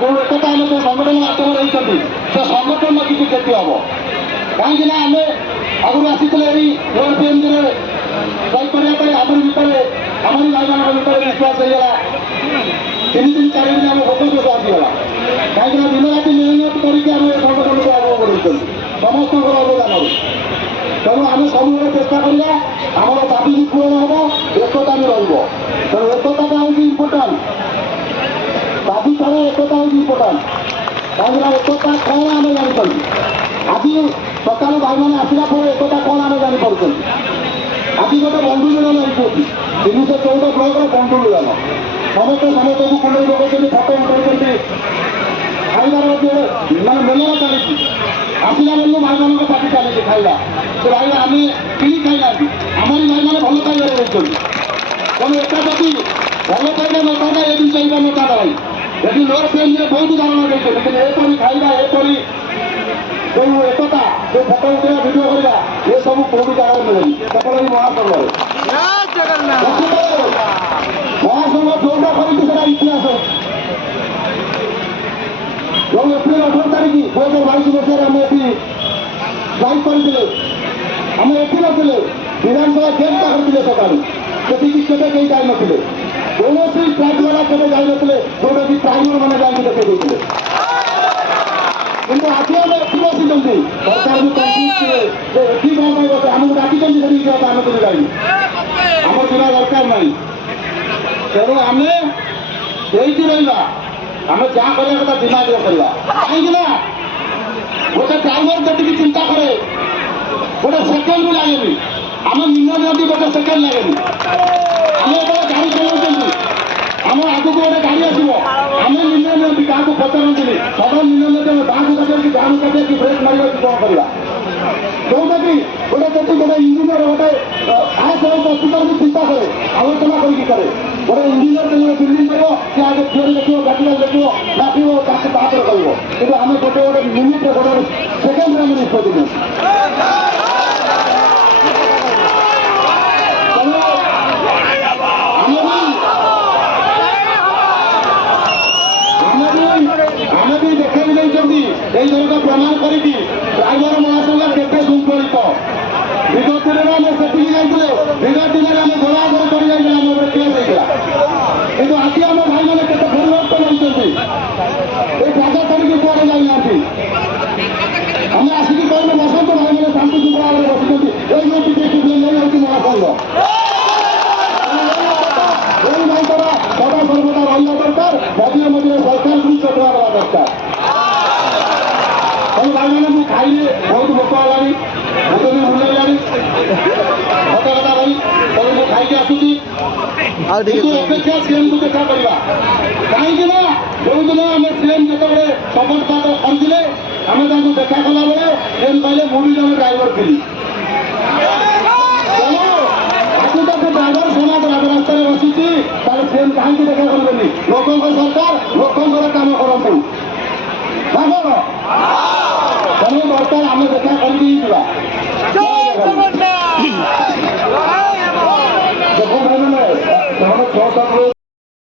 जो एकता आम से संगठन माध्यम रही से संगठन किसी क्षति हम कहीं आम आगु आसी रोड पीएमसी स्ट्राइक करने आम भितर आमरी भाई मान भितर विश्वास होगा 3-4 दिन आम फोकस आसीगला कहीं दिन राति मेहनत करके संगठन को आगे बढ़ाई समस्त अवदान तेणु आम सब चेष्टा करवा आम दाबी भी पूरण हम एकता भी रो एकता हूँ इम्पोर्टाट दाबी छाड़ा एकता हूँ इम्पोर्टाट कहीं एकता कौन आम जानी आज सका भाई मैंने आसला एकता कौन आम जापर आज गोटे बंधु मिलन होती 314 ब्लक बंधु मिलन समस्त समस्त को कुंडई पकाई फटो उठाई खाइबार मानने मेलन चली आसला बेलू भाई मान पार्टी चली खाइबा तो भाई आम कि खाइना आमरी भाई मैंने भल खाइबार रही तेणु एका जदि भल खाइबा नथा ये जिन चाहिए नथा भाई यदि लोर पेज बहुत धारणा देखते लेकिन एपरी खाइबा एपरी जो एकता जो फटो उठा भिड करवा ये सब कौटी जगह मिले केवल महासंघ महासंघ जोटा कर इतिहास जो एप्रिल 18 तारीख 2022 मसीह आम ये स्ट्राइक करते आम एटी नी विधानसभा गेट करते सका सेठी केवे कहीं जाई नथिले कौन स्ट्राइक वाला केवे जाई नथिले जोटा कि टाइमर मैंने जाकर देखते किंतु आज आम एटी बसी सरकार एटी कौन पाइब आमको डाकी आम को जाइए आम जीवा दरकार ना तेणु आम यही रहा आम जहाँ करवा कथा दिमाग करवा कहीं गोटे ड्राइवर जी चिंता करे गोटे सेकेंड भी लगे आम निम्न नियंती गोटे सेकेंड लगे आम गाड़ी चलाऊँ आम आगे गोटे गाड़ी आसो आम निम्न नियंती क्या पचारती सडन निम्न नियंती बाहर काटे जाम काटे कि ब्रेक मार कौन करवा जोटा कि गोटे जी गोटे इंजीनियर गोटे आस हस्पिटाल भी चिंता करे आलोचना करे गोटे इंजीनियर बिल्डिंग कर सी आगे थियोरी देखो प्रैक्टिकल देखो डाकिब तापर कर कि आम गोटे गोटे मिनिट गोटे सेकेंड आम निष्पत्ति आम भी देखा नहीं सरकार प्रमाण करी ड्राइवर महासंघ केते सुपरित विगत दिन आम से जाइए विगत दिन आम घोड़ा आगे चढ़ी जाइए आम केस होता कि आज आम भाई मैंने केते परिवर्तन होती जागा छाड़ी कुआड़े जाना आम आसिक कहले बसत भाई मैंने शांति शुक्ला बस नहीं हूँ महासंघ भाईचारा सदा सर्वदा रहा दरकार मझे मझे सरकार भी चटवा देवा दरकार तेणु भाई मैंने खाइले बहुत भोक है मुझे भी भूल लगे सत कथा भाई तेणु मुझे खाई आसूसी अपेक्षा सीएम को देखा करवा कहीं जो दिन आम सीएम जो शपथ पाठ करते आम देखा कला बेले सीएम कहले मुझे जन ड्राइवर थी ड्राइवर समाज राजरास्त बसी सीएम कहीं देखा करेंगे लोकों सरकार लोकों काम करूँ तेणु दरकार आम देखा कर